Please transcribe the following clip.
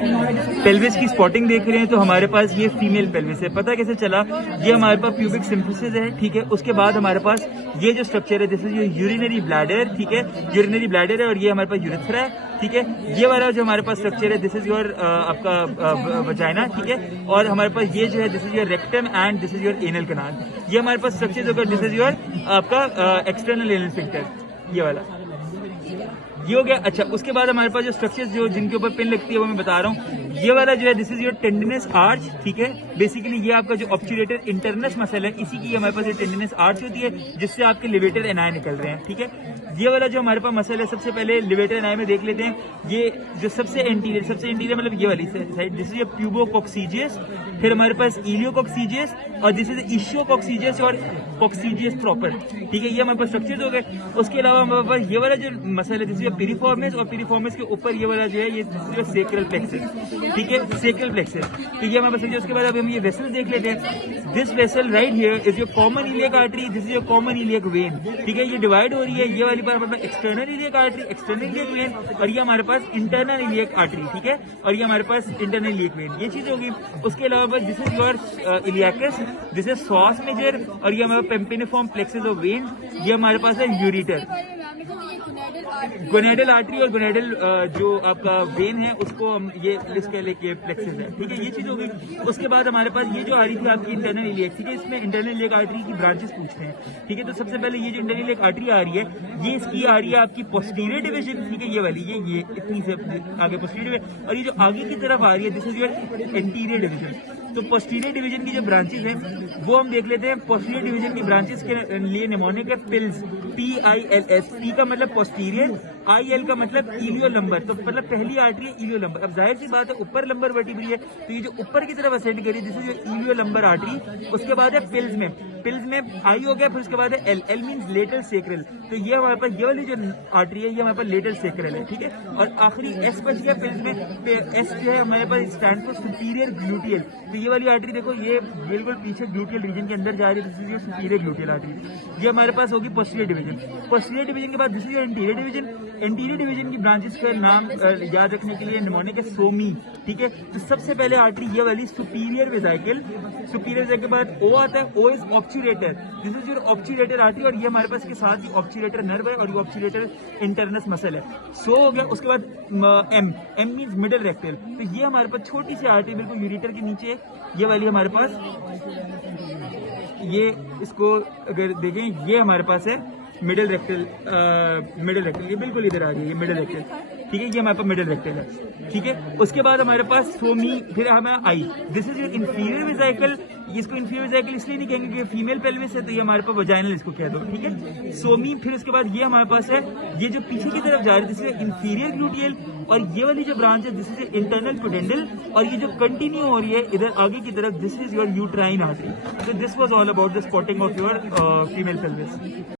Pelvis की spotting देख रहे हैं तो हमारे पास ये फीमेल पेल्विस है। पता कैसे चला? ये हमारे पास प्यूबिक सिम्फिसिस है, ठीक है। उसके बाद हमारे पास ये जो स्ट्रक्चर है, this is your urinary bladder, ठीक है। यूरिनरी ब्लैडर है और ये हमारे पास यूरेथ्रा है, ठीक है। ये वाला जो हमारे पास स्ट्रक्चर है, दिस इज योर आपका वजाइना, ठीक है। और हमारे पास ये जो है, this is your rectum and this is your anal canal. ये हमारे पास स्ट्रक्चर होगा, दिस इज योर आपका एक्सटर्नल एनल स्फिंक्टर, ये वाला ये हो गया। अच्छा, उसके बाद हमारे पास जो स्ट्रक्चर्स जो जिनके ऊपर पिन लगती है वो मैं बता रहा हूँ। ये वाला जो है, this is your tendinous arch, ठीक है। बेसिकली ये आपका जो ऑब्चुरेटर इंटरनस मसल है, इसी की हमारे पास ये टेंडिनस आर्च होती है, जिससे आपके लिवेटर एनाई निकल रहे हैं, ठीक है। ये वाला जो हमारे पास मसल है, सबसे पहले लिवेटर एनाई में देख लेते हैं। ये जो सबसे एंटीरियर मतलब ये वाली साइड, दिस इज योर प्यूबोकॉक्सीजियस। फिर हमारे पास इलियोकॉक्सीजियस और दिस इज इशियोकॉक्सीजियस और कॉक्सीजियस प्रॉपर, ठीक है। ये हमारे पास स्ट्रक्चर हो गए। उसके अलावा हमारे पास ये वाला जो मसल है, दिस इज पेरिफॉर्मिस, और पेरिफॉर्मिस के ऊपर ये वाला जो है, ये सेक्रल प्लेक्सस, ठीक है, सेक्रल प्लेक्सस। तो ये हमारे पास। उसके बाद अब हम ये वेसल देख लेते हैं। This vessel right here is your common iliac artery, this is your common iliac when, ठीक है। ये डिवाइड हो रही है, ये वाली पार्ट मतलब external iliac artery, external iliac when, और ये हमारे पास इंटरनल इलियक आर्टरी, ठीक है। और ये हमारे पास इंटरनल इलियक वेन, ये चीज होगी। उसके अलावा बस this is your iliacus, this is psoas major, और ये हमारा पेम्पिनिफॉर्म प्लेक्सस ऑफ वेन, ये हमारे पास है यूरिटर। गोनेडल आर्टरी और गोनेडल जो आपका वेन है, उसको हम ये इसके लिए प्लेक्सस है, ठीक है। ये चीज होगी। उसके बाद हमारे पास ये जो आ रही थी आपकी इंटरनल इलियक, ठीक है। इसमें इंटरनल इलियक आर्टरी की ब्रांचेस पूछते हैं, ठीक है। तो सबसे पहले ये जो इंटरनल इलियक आर्टरी आ रही है, ये इसकी आ रही है आपकी पोस्टीरियर डिवीजन, ठीक है। ये वाली ये इतनी से आगे पोस्टीरियर, और ये जो आगे की तरफ आ रही है, this is your anterior division. तो पोस्टीरियर डिवीजन की जो ब्रांचेस हैं वो हम देख लेते हैं। पोस्टीरियर डिवीजन की ब्रांचेस के लिए निमोनिक है पिल्स, PILS। P का मतलब पोस्टीरियर, IL का मतलब इलियो लंबर, तो मतलब पहली आर्टरी है इलियो लंबर। अब जाहिर सी बात है, ऊपर लंबर वर्टिब्री है, तो ये जो ऊपर की तरफ असेंड करी, this is your iliolumbar artery. उसके बाद है पिल्स में आई हो गया, फिर उसके बाद है L मींस लेटरल सेक्रल। तो ये हमारे पास ये वाली जो आर्टरी है, ये हमारे पास लेटरल सेक्रल है, ठीक है। और आखिरी S बच गया पिल्स में। S जो है हमारे पास स्टैंड फॉर सुपीरियर ग्लूटियल। तो ये वाली आर्टरी देखो, ये बिल्कुल पीछे ग्लूटियल रीजन के अंदर जा रही है, this is your superior gluteal artery. ये हमारे पास होगी पोस्टीरियर डिवीजन। पोस्टीरियर डिवीजन के बाद this is your anterior division. Anterior division की ब्रांचेस का नाम याद रखने के लिए निमोनिक है सोमी, ठीक है। तो सबसे पहले आर्टरी ये वाली सुपीरियर वेसिकल, सुपीरियर वेसिकल के बाद O आता है, O is obturator, this is your obturator artery. और ये हमारे पास के साथ ही ऑब्चुरेटर नर्व है, और ये ऑब्चुरेटर इंटरनस मसल है। सो हो गया। उसके बाद M मींस मिडल रेक्टल। तो ये हमारे पास छोटी सी आर्टरी बिल्कुल यूरेटर के नीचे, ये वाली हमारे पास, ये इसको अगर देखें, ये हमारे पास है मिडिल रेक्टल, ये बिल्कुल इधर आ रही है, ये मिडिल रेक्टल, ठीक है। ये हमारे पास मिडिल रेक्टल है, ठीक है। उसके बाद हमारे पास सोमी, फिर हमें I, this is your inferior vesical. इसको इंफीरियर वेसिकल इसलिए नहीं कहेंगे कि फीमेल पेल्विस है, तो ये हमारे पास वजाइनल इसको कह दो, ठीक है। सोमी, फिर उसके बाद ये हमारे पास है, ये जो पीछे की तरफ जा रही है, दिस इज इंफीरियर ग्लूटियल। और ये वाली जो ब्रांच है, दिस इज इंटरनल पुडेंडल। और ये जो कंटिन्यू हो रही है इधर आगे की तरफ, this is your uterine artery. So this was all about the spotting of your female pelvis.